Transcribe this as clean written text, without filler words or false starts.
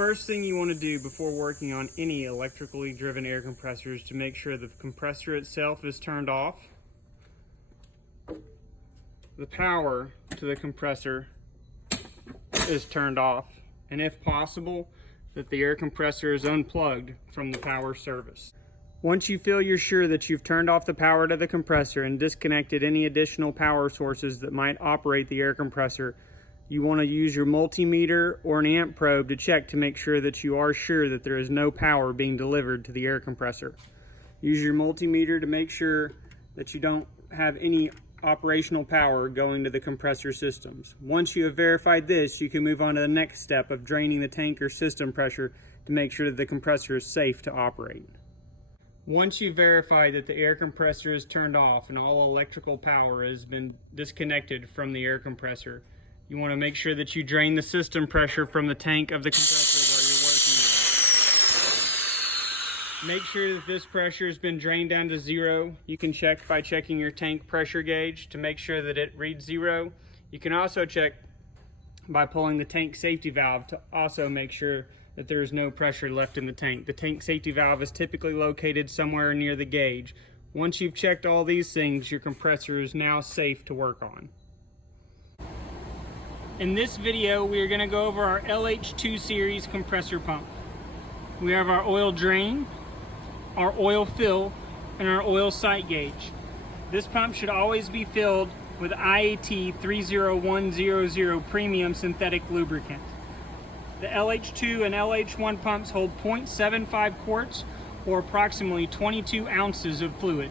first thing you want to do before working on any electrically driven air compressor is to make sure the compressor itself is turned off, the power to the compressor is turned off, and if possible, that the air compressor is unplugged from the power service. Once you feel you're sure that you've turned off the power to the compressor and disconnected any additional power sources that might operate the air compressor, you want to use your multimeter or an amp probe to check to make sure that you are sure that there is no power being delivered to the air compressor. Use your multimeter to make sure that you don't have any operational power going to the compressor systems. Once you have verified this, you can move on to the next step of draining the tank or system pressure to make sure that the compressor is safe to operate. Once you've verified that the air compressor is turned off and all electrical power has been disconnected from the air compressor, you want to make sure that you drain the system pressure from the tank of the compressor where you're working with. Make sure that this pressure has been drained down to zero. You can check by checking your tank pressure gauge to make sure that it reads zero. You can also check by pulling the tank safety valve to also make sure that there is no pressure left in the tank. The tank safety valve is typically located somewhere near the gauge. Once you've checked all these things, your compressor is now safe to work on. In this video, we are going to go over our LH2 series compressor pump. We have our oil drain, our oil fill, and our oil sight gauge. This pump should always be filled with IAT 30100 premium synthetic lubricant. The LH2 and LH1 pumps hold 0.75 quarts or approximately 22 ounces of fluid.